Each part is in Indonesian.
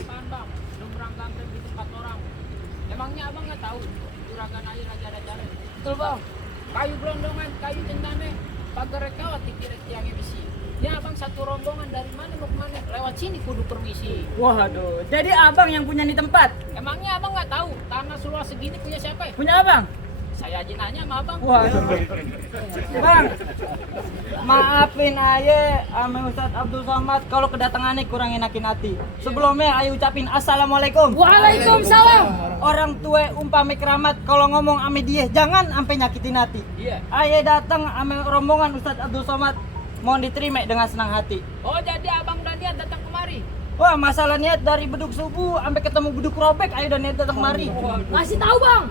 apaan bang? Belum berangkat di tempat orang. Emangnya abang nggak tahu juragan air lagi ada jalan? Betul bang. Kayu gelondongan, kayu tendane, pagar kawat dikirek tiang besi. Ya abang satu rombongan dari mana mau kemana? Lewat sini kudu permisi. Waduh, jadi abang yang punya nih tempat? Emangnya abang nggak tahu tanah seluas segini punya siapa ya? Punya abang? Saya aja nanya sama abang. Waduh. Bang, maafin aja sama Ustadz Abdul Somad kalau kedatangannya kurang enakin hati. Sebelumnya ayo ucapin assalamualaikum. Waalaikumsalam. Orang tua umpame keramat kalau ngomong ame dia jangan sampai nyakitin hati. Iya. Ayo datang ame rombongan Ustadz Abdul Somad, mohon diterima dengan senang hati. Oh jadi abang dan dia datang kemari. Wah, masalah niat dari beduk subuh sampai ketemu beduk robek, ayo dan niat datang kemari. Kasih tahu bang.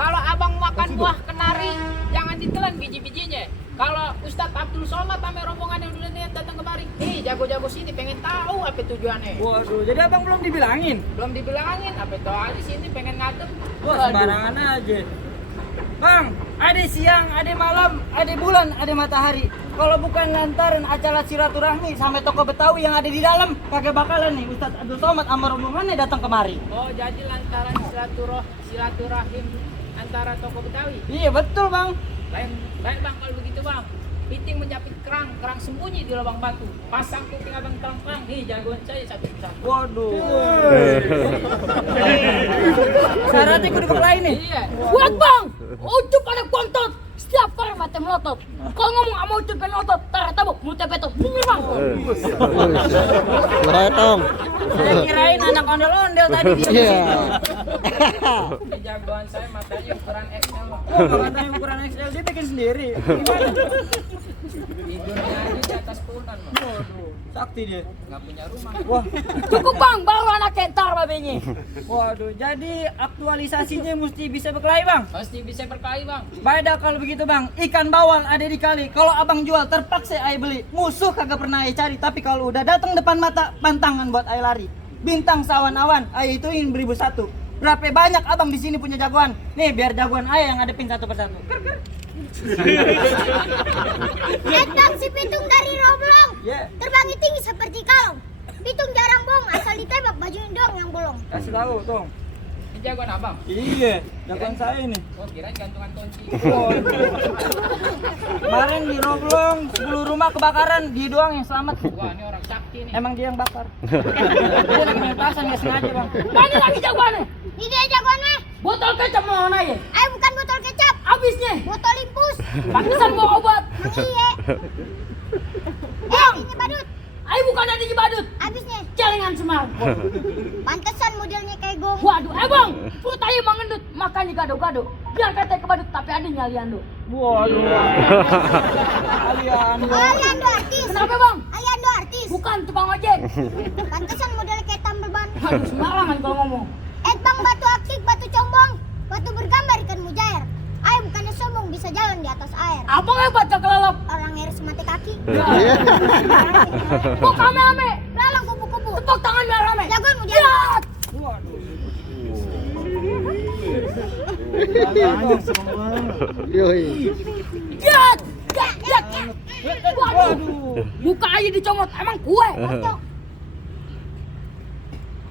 Kalau abang makan buah kenari, jangan ditelan biji-bijinya. Kalau Ustadz Abdul Somad sama rombongan yang dulu niat datang kemari, jago-jago sini pengen tahu apa tujuannya. Waduh, jadi abang belum dibilangin? Belum dibilangin, apa tahu aja sini pengen ngadep. Wah, sembarangan aja. Bang, ada siang, ada malam, ada bulan, ada matahari. Kalau bukan lantaran acara silaturahmi sampai toko Betawi yang ada di dalam, kagak bakalan nih Ustadz Abdul Somad sama rombongannya datang kemari. Oh, jadi lantaran silaturahim antara toko Betawi. Iya, betul, Bang. Baik bang, kalau begitu bang, piting menjepit kerang sembunyi di lubang batu. Pasang kuping abang terang-terang, nih jagoan saya satu persatu. Waduh. Syaratnya kudu berkelahi nih. Iya. Buat bang, ucup ada kontot. Setiap orang mati melotot. Kalau ngomong sama ucup dan otot, tabuk, mulut petot. Minggir bang. Beretong. Saya kirain anak ondel-ondel tadi dia. Iya. Ini jagoan saya matanya ukuran XL bang. Oh, katanya ukuran XL dia bikin sendiri. Gimana? Tidurnya aja di atas punan bang. Waduh, sakti dia. Nggak punya rumah. Wah, Cukup bang, baru anak kentar babenya. waduh. Jadi aktualisasinya mesti bisa berkelahi, Bang. Pasti bisa berkelahi bang. Baik dah kalau begitu, Bang. Ikan bawal ada di kali. Kalau abang jual terpaksa ayah beli. Musuh kagak pernah ayah cari. Tapi kalau udah datang depan mata, pantangan buat ayah lari. Bintang sawan-awan, ayah itu ingin 1001. Berapa banyak abang di sini punya jagoan? Nih biar jagoan ayah yang ngadepin satu persatu. Etang si pitung dari Roblong, Ya, terbangnya tinggi seperti kalong. Pitung jarang bohong, asal ditembak bajunya doang yang bolong. kasih tahu, Tong. Ini jagoan abang. Iya, jagoan saya ini. Oh kirain gantungan kunci. Kemarin di Roblong 10 rumah kebakaran, dia doang yang selamat. Wah ini orang sakti nih. Emang dia yang bakar. Dia lagi main petasan nggak sengaja, Bang. Mana lagi jagoannya? Ini dia jagoannya. Botol kecap mau mana ya? Ayo bukan botol kecap, Habisnya. botol limpus. Pakisan mau obat. Mang iye. Ini badut, Ayo bukan ada di badut. habisnya. Celengan semar. Pantesan modelnya kayak gong. Waduh, bang, perut ayo mengendut, makanya gado-gado. Biar kata ke badut, tapi ada nyaliando. Waduh. Kalian. Ayando artis. Kenapa bang? Ayando artis. Bukan tukang ojek. Pantesan modelnya kayak tambal ban. Aduh, sembarangan kalau ngomong. Bang batu akik, batu combong, batu bergambar ikan mujair. Ayo bukannya sombong bisa jalan di atas air. Apa nggak baca kelelep? Orang ngeres mati kaki. Kok kame-ame? Lalang kupu-kupu. Tepuk tangan biar rame. Jagoan mu jalan. Yoi. Jat! Jat! Waduh! Buka aja dicomot, emang kue.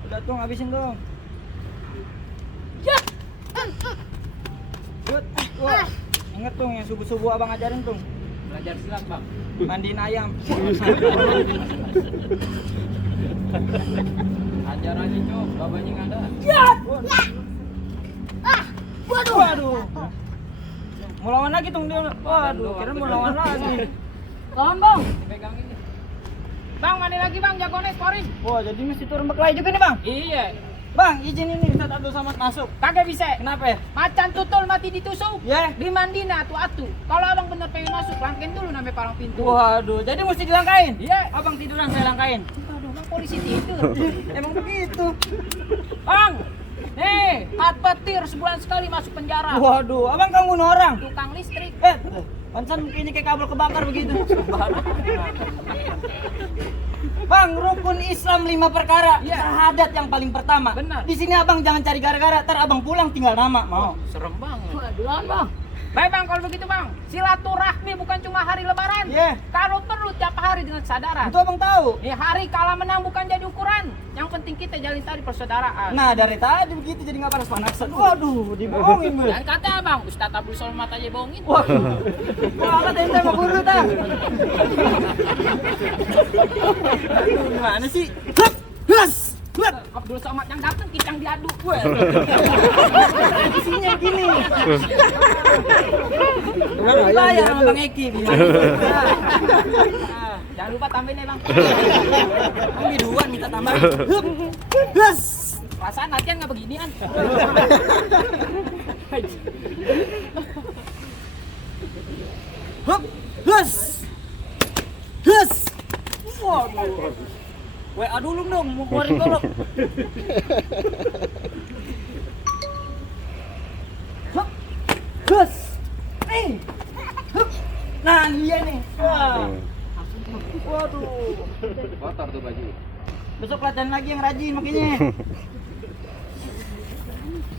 Udah Tong, habisin dong. Jat! Gut. Wah. Ingat Tong yang subuh-subuh abang ajarin Tong. Belajar silat bang. Mandiin ayam. Ajar aja cok, babanya nggak ada. Jat! Waduh. Waduh. Mau lawan lagi Tong dia. Waduh, kira mau lawan lagi. Kawan bang, Pegang ini. Bang, mana lagi bang, jagoannya scoring. Wah, jadi mesti turun berkelahi juga nih, Bang. Iya. Bang, izin ini Ustadz Abdul Somad masuk. Kagak bisa. Kenapa ya? Macan tutul mati ditusuk. Ya. Dimandina atu-atu. Kalau abang bener pengen masuk, langkain dulu namanya palang pintu. Waduh, jadi mesti dilangkain. Iya. Abang tiduran saya langkain. Aduh, bang polisi tidur. Emang begitu. Bang, nih, hat petir sebulan sekali masuk penjara. Waduh, abang kamu bunuh orang. Tukang listrik. Pantesan mungkin kayak kabel kebakar begitu. Bang, rukun Islam 5 perkara. Iya. Syahadat yang paling pertama. Benar. Di sini abang jangan cari gara-gara, ntar abang pulang tinggal nama. Mau? Serem banget. waduh bang. Baik bang, kalau begitu bang, silaturahmi bukan cuma hari lebaran. Iya. Kalau perlu tiap hari dengan kesadaran. Itu abang tahu. Hari kalah menang bukan jadi ukuran. Yang penting kita jalin tadi persaudaraan. Nah dari tadi begitu jadi nggak panas-panasan. Waduh, dibohongin bu. Dan kata abang, Ustadz Abdul Somad aja bohongin. Waduh, wah kata ente mau guru tang. Aduh, gimana sih? Hup, hus, hup. Abdul Somad yang datang kita yang diaduk gue. Isinya gini. Bayar sama Bang Eki. Jangan lupa tambahin ya bang. Bang biduan minta tambah. Hup, hus. Perasaan latihan nggak beginian. Hup, hus. Hus. Waduh. WA dulu dong, mau keluarin golok. Hup, hus. Hup. Nah, dia nih. Wah. Waduh. Kotor tuh baju. Besok latihan lagi yang rajin makanya.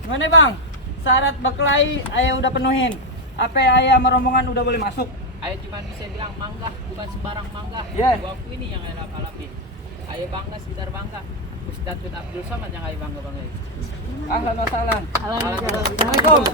Gimana bang? Syarat berkelahi ayah udah penuhin. Apa ayah sama rombongan udah boleh masuk? Ayah cuma bisa bilang mangga, bukan sembarang mangga. Yeah. Gua aku ini yang ayah alami. Ayah bangga, sekitar bangga. Ustadz Abdul Somad yang ayah bangga bangga. Ahlan wa sahlan. Alhamdulillah. Assalamualaikum.